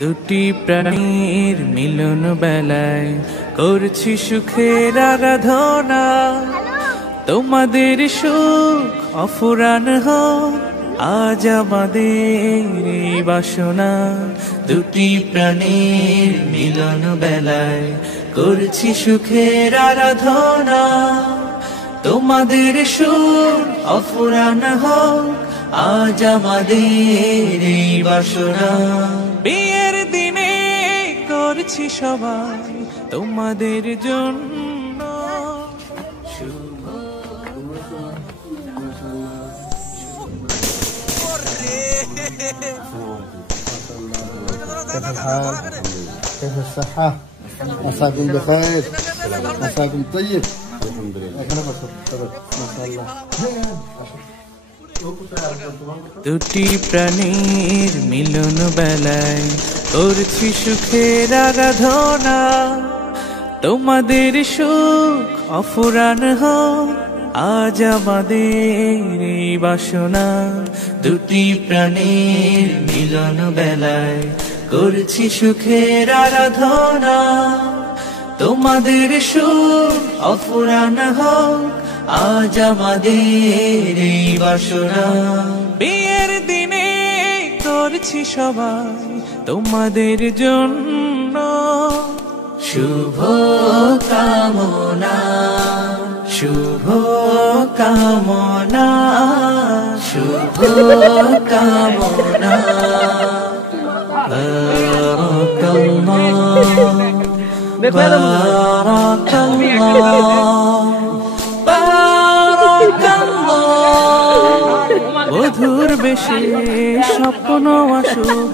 দুটি প্রাণীর মিলন বেলায় করছি সুখের আরাধনা। তোমাদের সুখ অফুরান হোক আজ আমাদের এই বাসনা। দুটি প্রাণীর মিলন বেলায় করছি সুখের আরাধনা। তোমাদের সুখ অফুরান হোক আজ আমাদের এই বাসনা। বিয়ের দিনে করছি সবাই তোমাদের জন্য শুভ। كيف الحال؟ كيف الصحة؟ مساكم بخير؟ مساكم طيب؟ الحمد لله. ما شاء الله. দুটি প্রাণীর মিলন বেলায় করছি সুখের আরাধনা। তোমাদের সুখ অফুরান হোক আজ আমাদের এই বাসনা। দুটি প্রাণীর মিলন বেলায় করছি সুখের আরাধনা। তোমাদের সুখ অফুরান হোক আজ আমাদের এই বাসনা। বিয়ের দিনে করছি সবাই তোমাদের জন্য শুভ কামনা। শুভ কামনা, শুভ কামনা। বধুর বেশে স্বপ্ন আসুক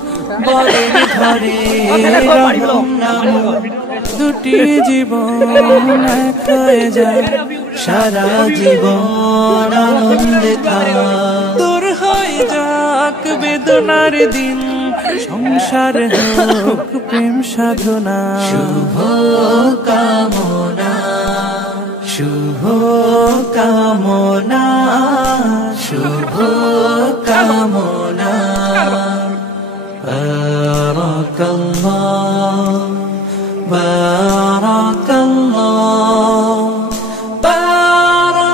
বরের ঘরে রহম নামুক। দুটি জীবন এক হয়ে যায় সারা জীবন আনন্দে থাক। দূর হয়ে যাক বেদনার দিন সংসার হোক প্রেম সাধনা। শুভ কামনা, শুভ কামনা, শুভ কামনা। বারাকাল্লাহ, বারাকাল্লাহ, বারাকাল্লাহ।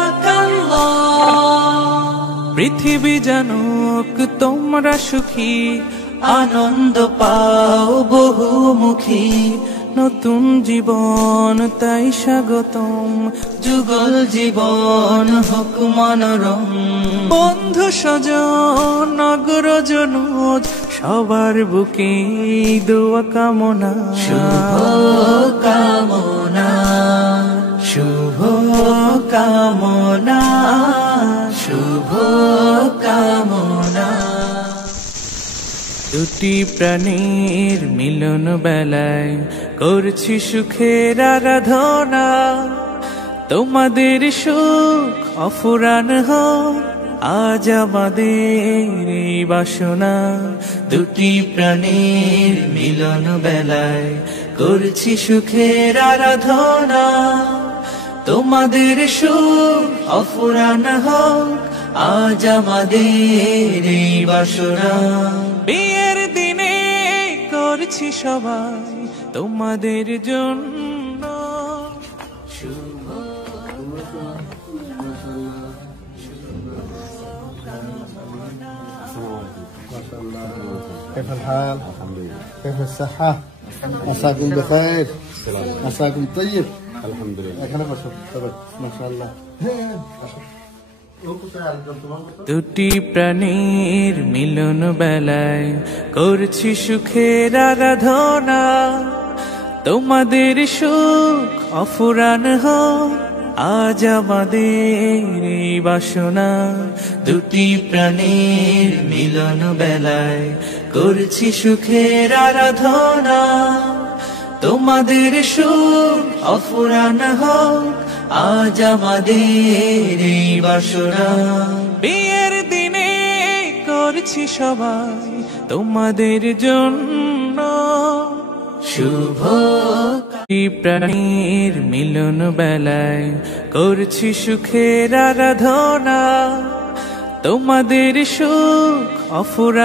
পৃথিবী জানুক তোমরা সুখী, আনন্দ পাও বহুমুখী। নতুন জীবন তাই স্বাগতম, যুগল জীবন হোক মনোরম। বন্ধু স্বজন নগরজনুজ সবার বুকে দোয়া কামনা। শুভ কামনা, শুভ কামনা, শুভ কামনা। দুটি প্রাণীর মিলন বেলায় করছি সুখের আরাধনা। তোমাদের সুখ অফুরান হোক আজ আমাদের এই বাসনা। দুটি প্রাণীর মিলন বেলায় করছি সুখের আরাধনা। তোমাদের সুখ অফুরান হোক আজ আমাদের এই বাসনা। বিয়ের দিনে করছি সবাই তোমাদের জন্য শুভ। كيف الحال؟ كيف الصحة؟ مساكم بخير؟ مساكم طيب؟ الحمد لله. ما شاء الله. দুটি প্রাণীর মিলন বেলায় করছি সুখের আরাধনা। তোমাদের সুখ অফুরান হোক আজ আমাদের এই বাসনা। দুটি প্রাণীর মিলন বেলায় করছি সুখের আরাধনা। তোমাদের সুখ অফুরান হোক আজ আমাদের এই বাসনা। বিয়ের দিনে করছি সবাই তোমাদের জন্য শুভ। প্রাণীর মিলন বেলায় করছি সুখের আরাধনা। তোমাদের সুখ অফুরান